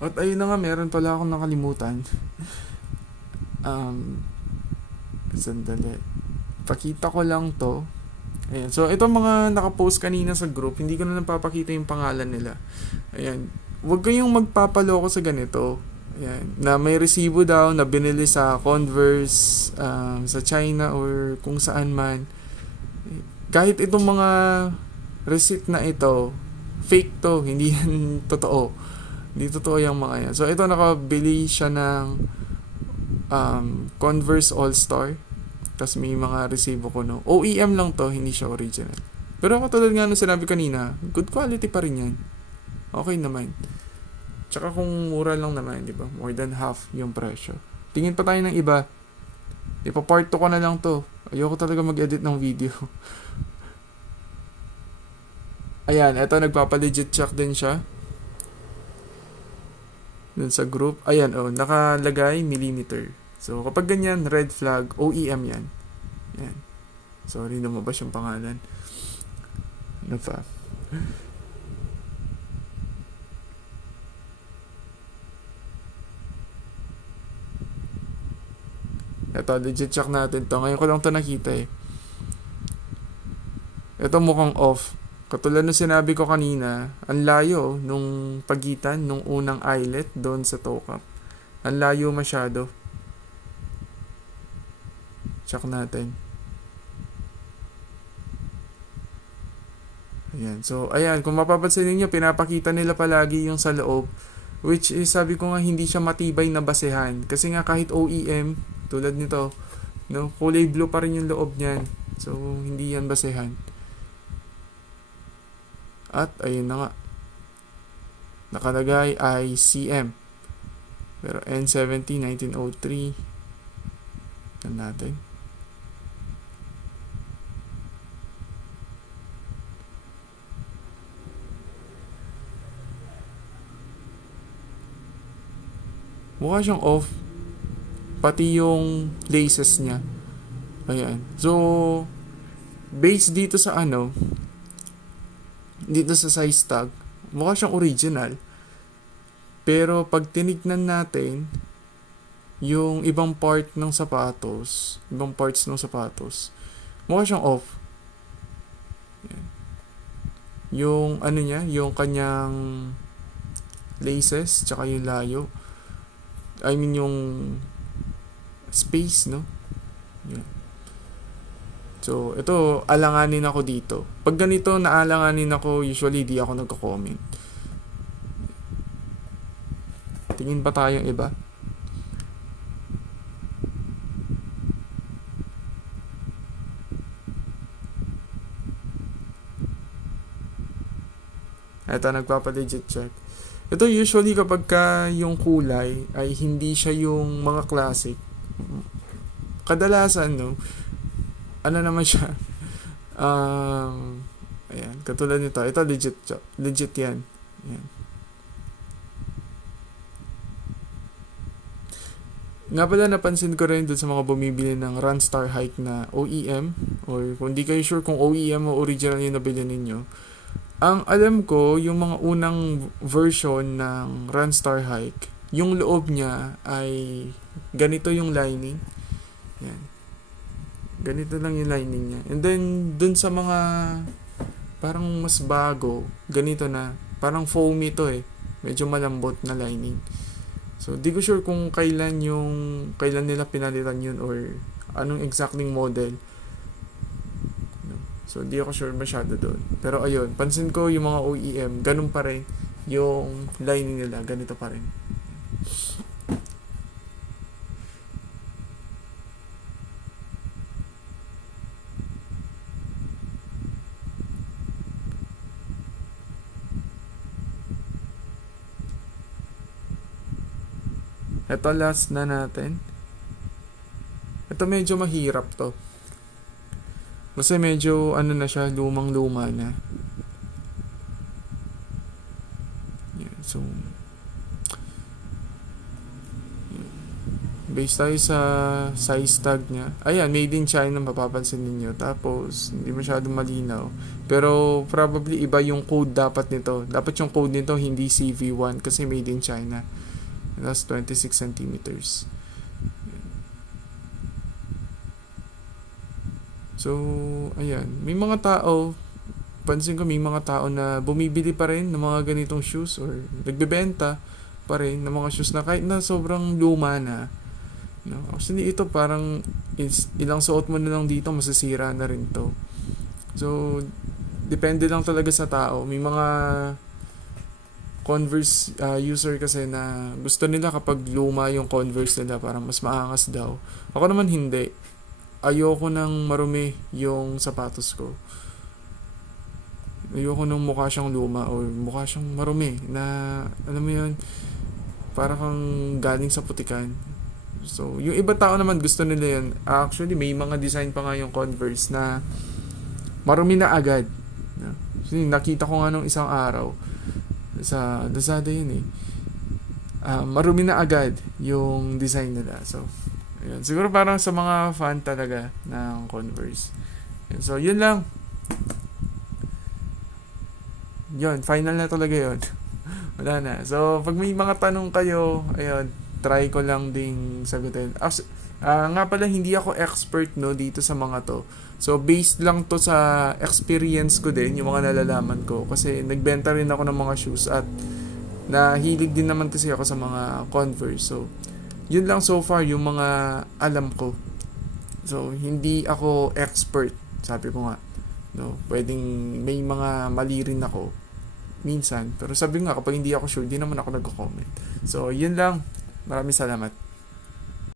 At ayun na nga, meron pala akong nakalimutan. um, Sandali. Pakita ko lang to. Ayan. So, ito mga nakapost kanina sa group, hindi ko na napapakita yung pangalan nila. Ayan. Huwag kayong magpapaloko sa ganito. Ayan. Na may resibo daw na binili sa Converse, sa China or kung saan man. Kahit itong mga receipt na ito, fake to. Hindi yan totoo. Hindi totoo yung mga yan. So, ito nakabili siya ng Converse All-Star. Tapos may mga resibo ko, no. OEM lang to, hindi siya original. Pero katulad nga nung sinabi kanina, good quality pa rin yan. Okay naman. Tsaka kung mura lang naman, di ba? More than half yung presyo. Tingin pa tayo ng iba. Ipa-part 2 ko na lang to. Ayoko talaga mag-edit ng video. Ayan, eto nagpapa-legit check din siya. Dun sa group. Ayan, nakalagay millimeter. So, kapag ganyan, red flag, OEM yan. Yan. Sorry, lumabas yung pangalan. Ano pa? Ito, legit check natin to. Ngayon ko lang to nakita eh. Ito mukhang off. Katulad nung sinabi ko kanina, ang layo nung pagitan, nung unang eyelet doon sa toe cap. Ang layo masyado. Check natin. Ayan. So, ayan. Kung mapapansin niyo, pinapakita nila palagi yung sa loob. Which is, sabi ko nga, hindi siya matibay na basehan. Kasi nga, kahit OEM, tulad nito, no, kulay blue pa rin yung loob niyan. So, hindi yan basehan. At, ayun na nga. Nakalagay ay CM. Pero N70, 1903. Yan natin. Mukha siyang off. Pati yung laces niya. Ayan. So, based dito sa dito sa size tag, mukha siyang original. Pero pag tinignan natin yung ibang parts ng sapatos, mukha siyang off. Ayan. Yung niya, yung kanyang laces, tsaka yung layo. I mean yung space, no? Yun. So, ito, alanganin ako dito. Pag ganito, naalanganin ako, usually di ako nagko-comment. Tingin pa tayong iba. Ito, nagpapa-legit check. Ito usually kapag yung kulay ay hindi siya yung mga classic. Kadalasan, no? Ano naman siya? Ayan, katulad nito. Ito legit, legit yan. Ayan. Nga pala napansin ko rin dun sa mga bumibili ng Runstar Hike na OEM or kung di kayo sure kung OEM o original yung nabili ninyo. Ang alam ko, yung mga unang version ng Runstar Hike, yung loob niya ay ganito yung lining. Yan. Ganito lang yung lining niya. And then, dun sa mga parang mas bago, ganito na. Parang foamy to eh. Medyo malambot na lining. So, di ko sure kung kailan nila pinalitan yun or anong exacting model. So, di ako sure masyado doon. Pero ayun, pansin ko yung mga OEM, ganun pa rin yung lining nila, ganito pa rin. Ito last na natin. Ito medyo mahirap to. Kasi medyo na siya, lumang-luma na. Yeah, so Based tayo sa size tag niya. Ayan, made in China, mapapansin ninyo. Tapos, hindi masyadong malinaw. Pero, probably iba yung code dapat nito. Dapat yung code nito hindi CV1 kasi made in China. That's 26 centimeters. So, ayan. May mga tao, pansin ko may mga tao na bumibili pa rin ng mga ganitong shoes or nagbebenta pa rin ng mga shoes na kahit na sobrang luma na. No? Actually, ito parang ilang suot mo na lang dito, masasira na rin to. So, depende lang talaga sa tao. May mga Converse user kasi na gusto nila kapag luma yung Converse nila, parang mas maangas daw. Ako naman hindi. Ayoko nang marumi yung sapatos ko. Ayoko nung mukha siyang luma o mukha siyang marumi na, alam mo yun, para kang galing sa putikan. So, yung iba tao naman gusto nila yun. Actually, may mga design pa nga yung Converse na marumi na agad. So, nakita ko nga nung isang araw sa Lazada yun eh. Marumi na agad yung design nila. So, ayun. Siguro parang sa mga fan talaga ng Converse. Ayun. So, yun lang. Yun, final na talaga yun. Wala na. So, pag may mga tanong kayo, ayun, try ko lang ding sagutin. Nga pala, hindi ako expert no dito sa mga to. So, based lang to sa experience ko din, yung mga nalalaman ko. Kasi nagbenta rin ako ng mga shoes at nahilig din naman kasi ako sa mga Converse. So, yun lang so far yung mga alam ko. So, hindi ako expert, sabi ko nga. No, pwedeng may mga mali rin ako minsan. Pero sabi nga, kapag hindi ako sure, di naman ako nagko-comment. So, yun lang. Maraming salamat.